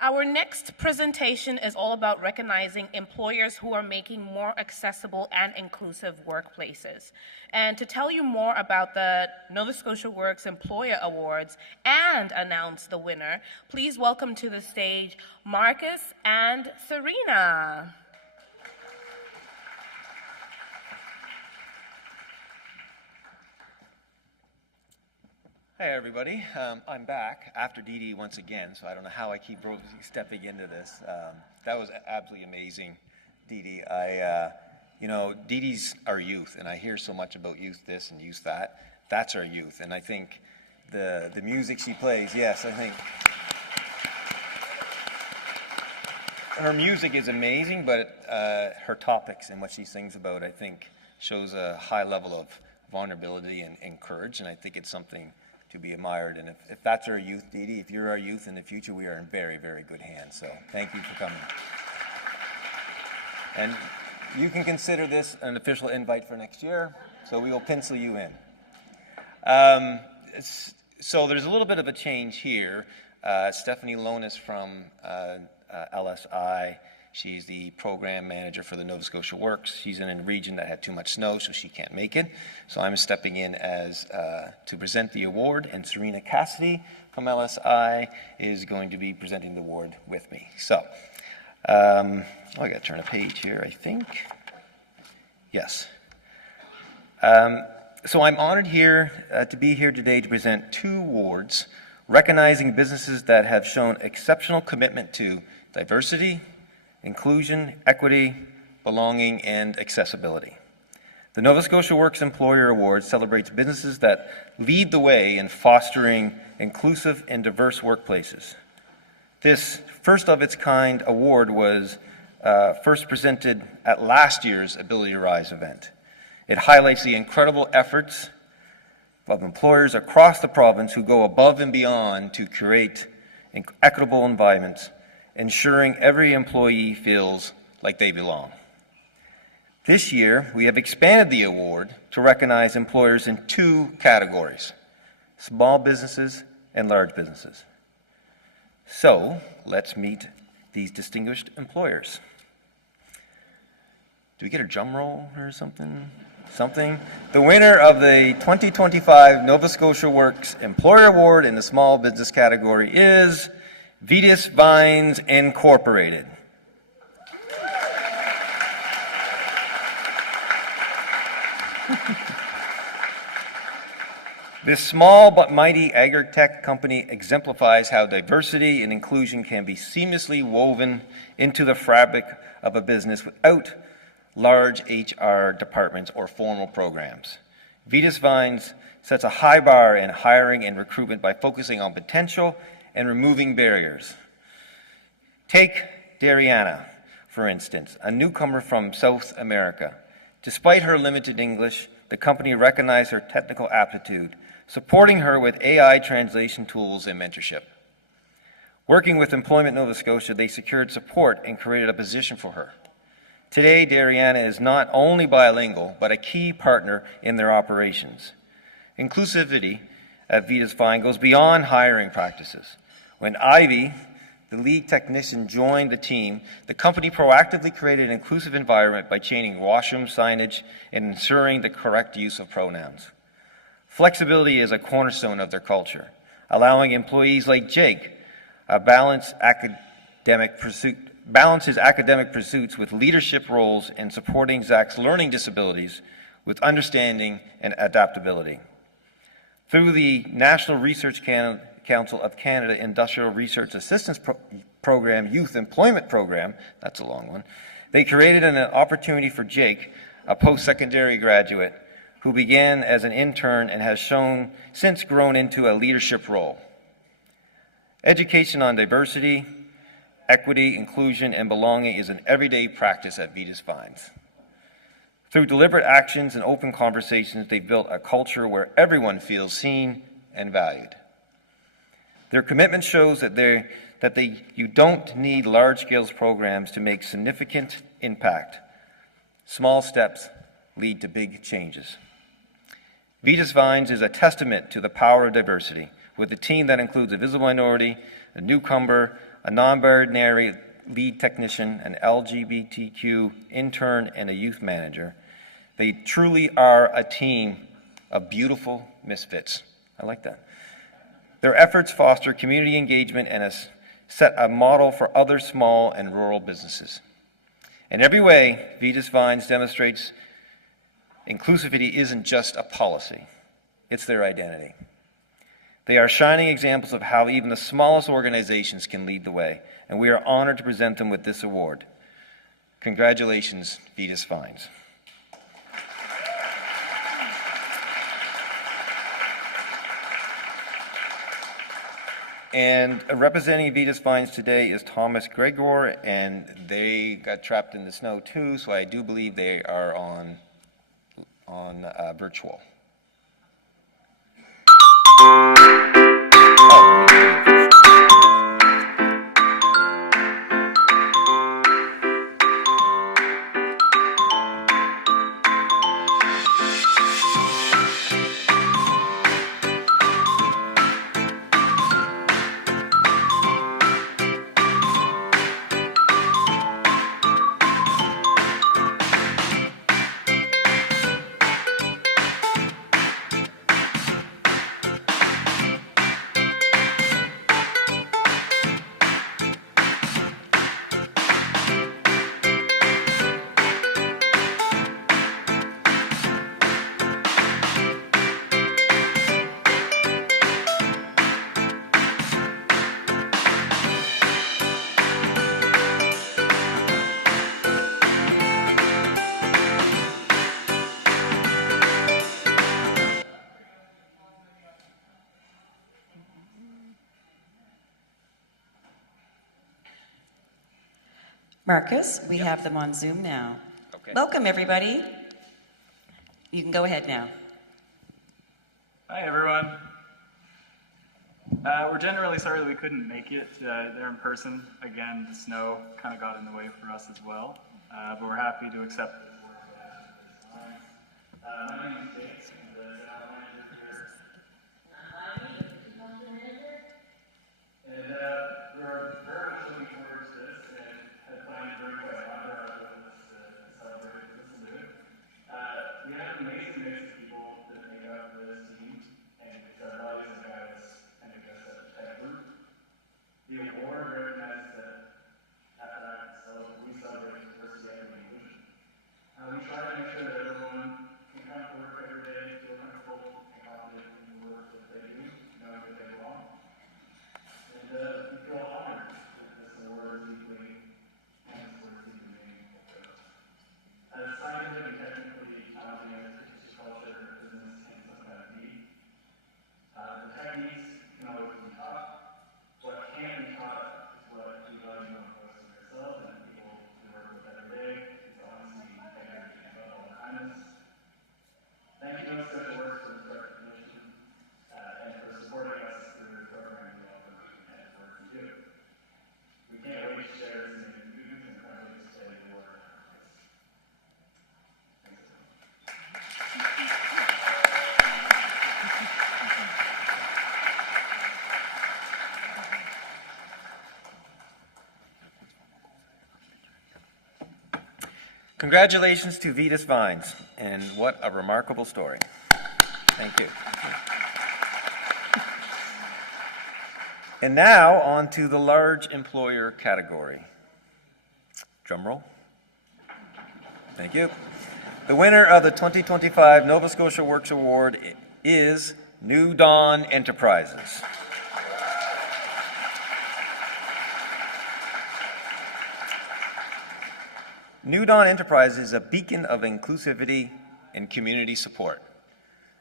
Our next presentation is all about recognizing employers who are making more accessible and inclusive workplaces. And to tell you more about the Nova Scotia Works Employer Awards and announce the winner, please welcome to the stage Marcus and Serena. Hey everybody, I'm back after Dee Dee once again, so I don't know how I keep stepping into this. That was absolutely amazing, Dee Dee. Dee Dee's our youth, and I hear so much about youth this and youth that. That's our youth, and I think the music she plays, yes, I think her music is amazing, but her topics and what she sings about, I think, shows a high level of vulnerability and courage, and I think it's something to be admired. And if that's our youth, Dee Dee, if you're our youth in the future, we are in very, very good hands. So thank you for coming. And you can consider this an official invite for next year, so we will pencil you in. So there's a little bit of a change here. Stephanie Lonis from LSI, she's the program manager for the Nova Scotia Works. She's in a region that had too much snow, so she can't make it. So I'm stepping in as to present the award, and Serena Cassidy from LSI is going to be presenting the award with me. So, I got to turn a page here, I think. Yes. So I'm honored here to be here today to present 2 awards recognizing businesses that have shown exceptional commitment to diversity, inclusion, equity, belonging, and accessibility. The Nova Scotia Works Employer Award celebrates businesses that lead the way in fostering inclusive and diverse workplaces. This first of its kind award was first presented at last year's Ability to Rise event. It highlights the incredible efforts of employers across the province who go above and beyond to create equitable environments, ensuring every employee feels like they belong. This year, we have expanded the award to recognize employers in 2 categories: small businesses and large businesses. So, let's meet these distinguished employers. Do we get a drum roll or something? The winner of the 2025 Nova Scotia Works Employer Award in the small business category is Vitas Vines Incorporated. This small but mighty agri-tech company exemplifies how diversity and inclusion can be seamlessly woven into the fabric of a business without large HR departments or formal programs. Vitas Vines sets a high bar in hiring and recruitment by focusing on potential and removing barriers. Take Dariana, for instance, a newcomer from South America. Despite her limited English, the company recognized her technical aptitude, supporting her with AI translation tools and mentorship. Working with Employment Nova Scotia, they secured support and created a position for her. Today, Dariana is not only bilingual, but a key partner in their operations. Inclusivity at Vitas Vines goes beyond hiring practices. When Ivy, the lead technician, joined the team, the company proactively created an inclusive environment by changing washroom signage and ensuring the correct use of pronouns. Flexibility is a cornerstone of their culture, allowing employees like Jake to balance his academic pursuits with leadership roles and supporting Zach's learning disabilities with understanding and adaptability. Through the National Research Council of Canada Industrial Research Assistance Program Youth Employment Program, that's a long one, they created an opportunity for Jake, a post-secondary graduate, who began as an intern and has since grown into a leadership role. Education on diversity, equity, inclusion, and belonging is an everyday practice at Vitas Vines. Through deliberate actions and open conversations, they've built a culture where everyone feels seen and valued. Their commitment shows that you don't need large-scale programs to make significant impact. Small steps lead to big changes. Vitas Vines is a testament to the power of diversity, with a team that includes a visible minority, a newcomer, a non-binary lead technician, an LGBTQ intern, and a youth manager. They truly are a team of beautiful misfits. I like that. Their efforts foster community engagement and set a model for other small and rural businesses. In every way, Vitas Vines demonstrates inclusivity isn't just a policy, it's their identity. They are shining examples of how even the smallest organizations can lead the way, and we are honored to present them with this award. Congratulations, Vitas Vines. And representing Vitas Vines today is Thomas Gregor, and they got trapped in the snow too, so I do believe they are on virtual. Marcus, we have them on Zoom now. Okay. Welcome, everybody. You can go ahead now. Hi, everyone. We're generally sorry that we couldn't make it there in person. Again, the snow kind of got in the way for us as well, but we're happy to accept this award for this time. My name is James, I'm the general manager here. And we're very much looking forward to this and had planned to bring quite a number of us to celebrate this mood. We have amazing people that make up this team, and it's our values and guides and it goes at the tech group. The award recognizes that at that we celebrate diversity, equity, and inclusion. We try to make sure that everyone can come to work every day, feel comfortable and confident in the work that they do, knowing that they belong. And we feel honored that this award is deeply meaningful for us. As scientific and technically challenging as British culture, business, and some kind of need, the techniques can always be taught. What can be taught is what we value most in ourselves and people we work with every day. It's honesty, integrity, and above all kindness. Thank you, Nova Scotia Works, for this recognition and for supporting us through the program we love and work we do. We can't wait to share this in the news and currently display the work. Thanks so much. Congratulations to Vitas Vines, and what a remarkable story. Thank you. And now on to the large employer category. Drum roll. Thank you. The winner of the 2025 Nova Scotia Works Award is New Dawn Enterprises. New Dawn Enterprises is a beacon of inclusivity and community support.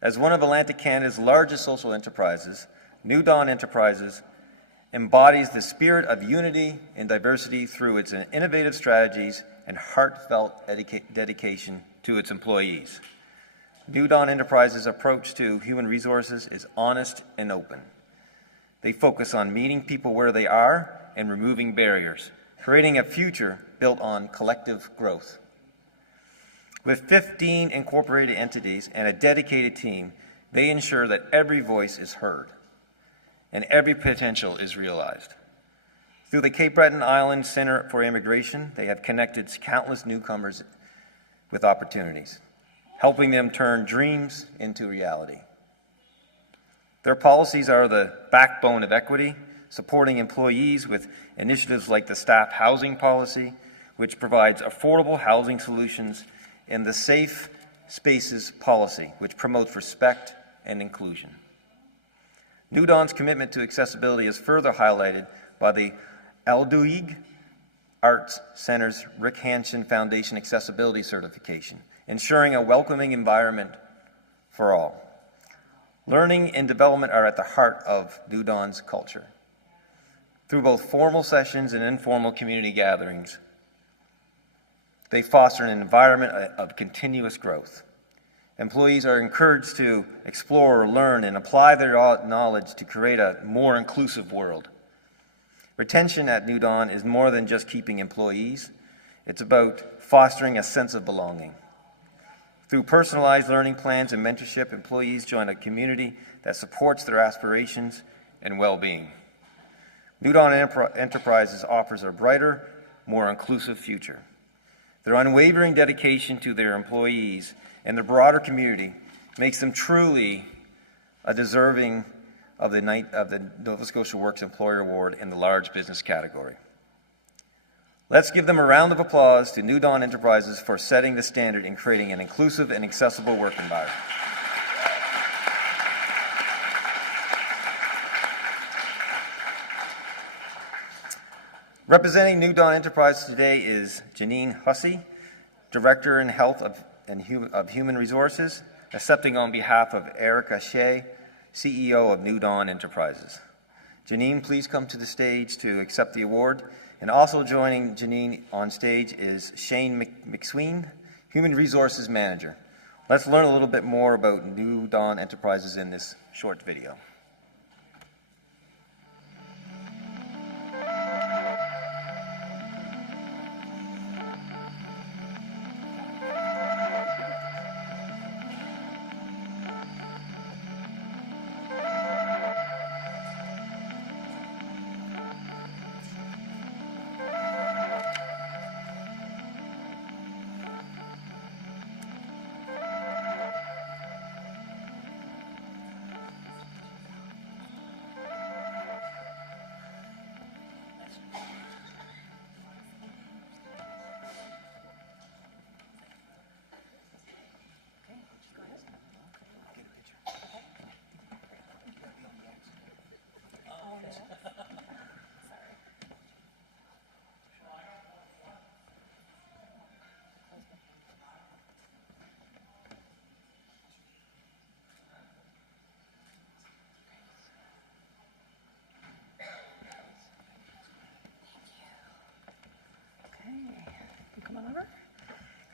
As one of Atlantic Canada's largest social enterprises, New Dawn Enterprises embodies the spirit of unity and diversity through its innovative strategies and heartfelt dedication to its employees. New Dawn Enterprises' approach to human resources is honest and open. They focus on meeting people where they are and removing barriers, creating a future built on collective growth. With 15 incorporated entities and a dedicated team, they ensure that every voice is heard. and every potential is realized. Through the Cape Breton Island Centre for Immigration, they have connected countless newcomers with opportunities, helping them turn dreams into reality. Their policies are the backbone of equity, supporting employees with initiatives like the staff housing policy, which provides affordable housing solutions, and the Safe Spaces policy, which promotes respect and inclusion. New Dawn's commitment to accessibility is further highlighted by the Aldouig Arts Center's Rick Hansen Foundation Accessibility Certification, ensuring a welcoming environment for all. Learning and development are at the heart of New Dawn's culture. Through both formal sessions and informal community gatherings, they foster an environment of continuous growth. Employees are encouraged to explore, learn, and apply their knowledge to create a more inclusive world. Retention at New Dawn is more than just keeping employees. It's about fostering a sense of belonging. Through personalized learning plans and mentorship, employees join a community that supports their aspirations and well-being. New Dawn Enterprises offers a brighter, more inclusive future. Their unwavering dedication to their employees and the broader community makes them truly a deserving of the Nova Scotia Works Employer Award in the large business category. Let's give them a round of applause to New Dawn Enterprises for setting the standard in creating an inclusive and accessible work environment. Representing New Dawn Enterprises today is Janine Hussey, Director in Health of Human Resources, accepting on behalf of Erica Shea, CEO of New Dawn Enterprises. Janine, please come to the stage to accept the award. And also joining Janine on stage is Shane McSween, Human Resources Manager. Let's learn a little bit more about New Dawn Enterprises in this short video. Come on over.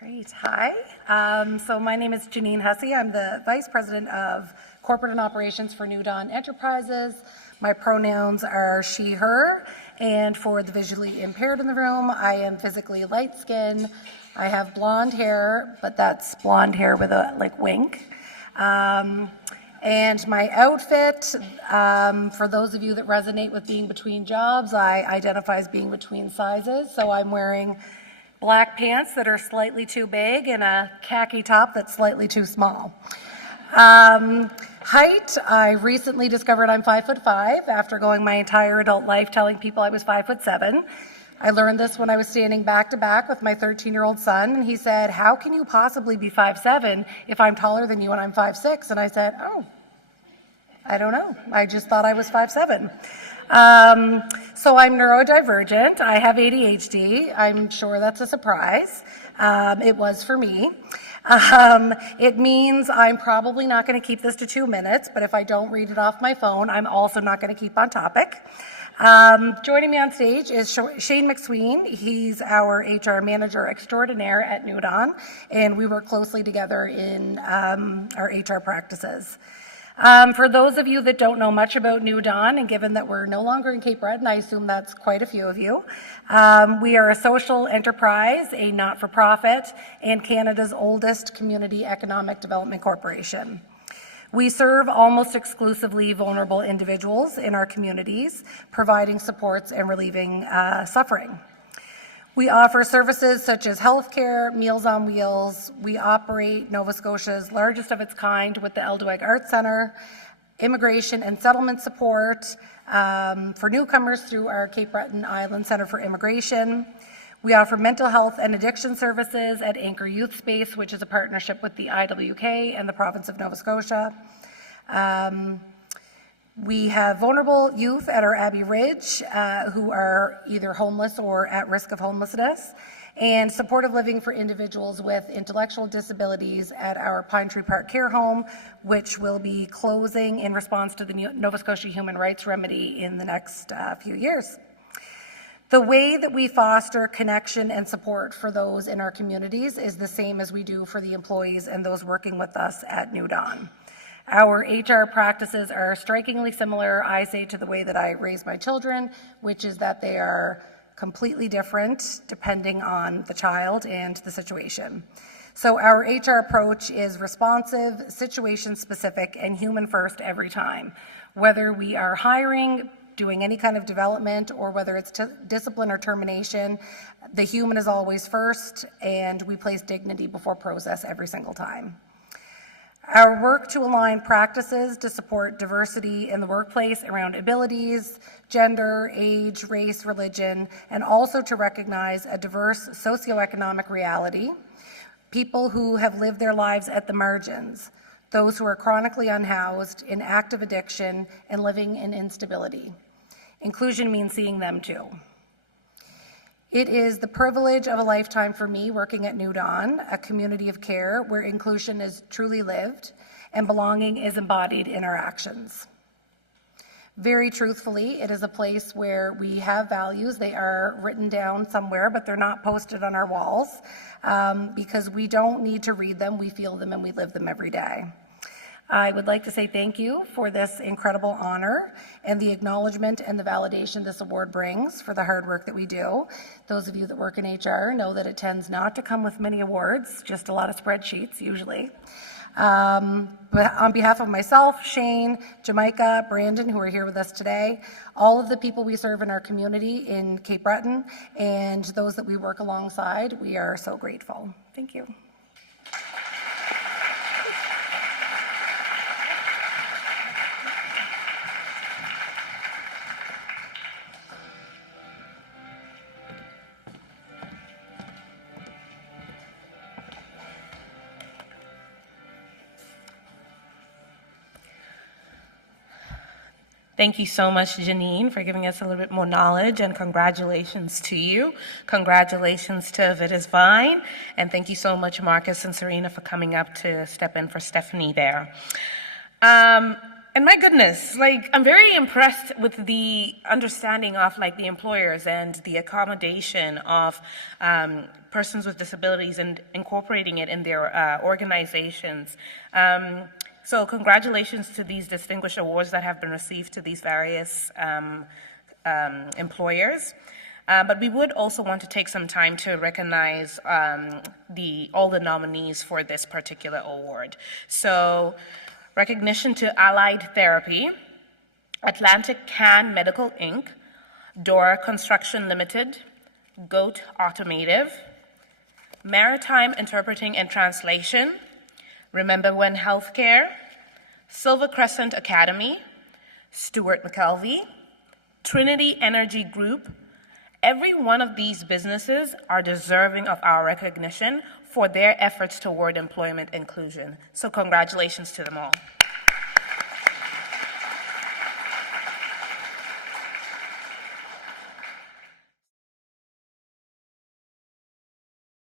Great. Hi. So my name is Janine Hussey. I'm the Vice President of Corporate and Operations for New Dawn Enterprises. My pronouns are she, her, and for the visually impaired in the room, I am physically light-skinned. I have blonde hair, but that's blonde hair with a wink. And my outfit, for those of you that resonate with being between jobs, I identify as being between sizes. So I'm wearing black pants that are slightly too big and a khaki top that's slightly too small. Height, I recently discovered I'm 5'5" after going my entire adult life telling people I was 5'7". I learned this when I was standing back to back with my 13-year-old son, and he said, "How can you possibly be 5'7" if I'm taller than you and I'm 5'6"? And I said, "Oh, I don't know. I just thought I was 5'7". So I'm neurodivergent. I have ADHD. I'm sure that's a surprise. It was for me. It means I'm probably not going to keep this to 2 minutes, but if I don't read it off my phone, I'm also not going to keep on topic. Joining me on stage is Shane McSween. He's our HR manager extraordinaire at New Dawn, and we work closely together in our HR practices. For those of you that don't know much about New Dawn, and given that we're no longer in Cape Breton, I assume that's quite a few of you, we are a social enterprise, a not-for-profit, and Canada's oldest community economic development corporation. We serve almost exclusively vulnerable individuals in our communities, providing supports and relieving suffering. We offer services such as healthcare, Meals on Wheels. We operate Nova Scotia's largest of its kind with the Eldweg Arts Centre, immigration and settlement support for newcomers through our Cape Breton Island Centre for Immigration. We offer mental health and addiction services at Anchor Youth Space, which is a partnership with the IWK and the province of Nova Scotia. We have vulnerable youth at our Abbey Ridge who are either homeless or at risk of homelessness, and supportive living for individuals with intellectual disabilities at our Pine Tree Park Care Home, which will be closing in response to the Nova Scotia Human Rights Remedy in the next few years. The way that we foster connection and support for those in our communities is the same as we do for the employees and those working with us at New Dawn. Our HR practices are strikingly similar, I say, to the way that I raise my children, which is that they are completely different depending on the child and the situation. So our HR approach is responsive, situation-specific, and human-first every time. Whether we are hiring, doing any kind of development, or whether it's discipline or termination, the human is always first, and we place dignity before process every single time. Our work to align practices to support diversity in the workplace around abilities, gender, age, race, religion, and also to recognize a diverse socioeconomic reality, people who have lived their lives at the margins, those who are chronically unhoused, in active addiction, and living in instability. Inclusion means seeing them too. It is the privilege of a lifetime for me working at New Dawn, a community of care where inclusion is truly lived and belonging is embodied in our actions. Very truthfully, it is a place where we have values. They are written down somewhere, but they're not posted on our walls because we don't need to read them. We feel them and we live them every day. I would like to say thank you for this incredible honor and the acknowledgement and the validation this award brings for the hard work that we do. Those of you that work in HR know that it tends not to come with many awards, just a lot of spreadsheets usually. But on behalf of myself, Shane, Jamaica, Brandon, who are here with us today, all of the people we serve in our community in Cape Breton, and those that we work alongside, we are so grateful. Thank you. Thank you so much, Janine, for giving us a little bit more knowledge, and congratulations to you. Congratulations to Vitas Vine, and thank you so much, Marcus and Serena, for coming up to step in for Stephanie there. And my goodness, I'm very impressed with the understanding of the employers and the accommodation of persons with disabilities and incorporating it in their organizations. So congratulations to these distinguished awards that have been received to these various employers. But we would also want to take some time to recognize all the nominees for this particular award. So recognition to Allied Therapy, Atlantic Can Medical Inc., Dora Construction Limited, Goat Automotive, Maritime Interpreting and Translation, Remember When Healthcare, Silver Crescent Academy, Stuart McKelvey, Trinity Energy Group. Every one of these businesses are deserving of our recognition for their efforts toward employment inclusion. So congratulations to them all.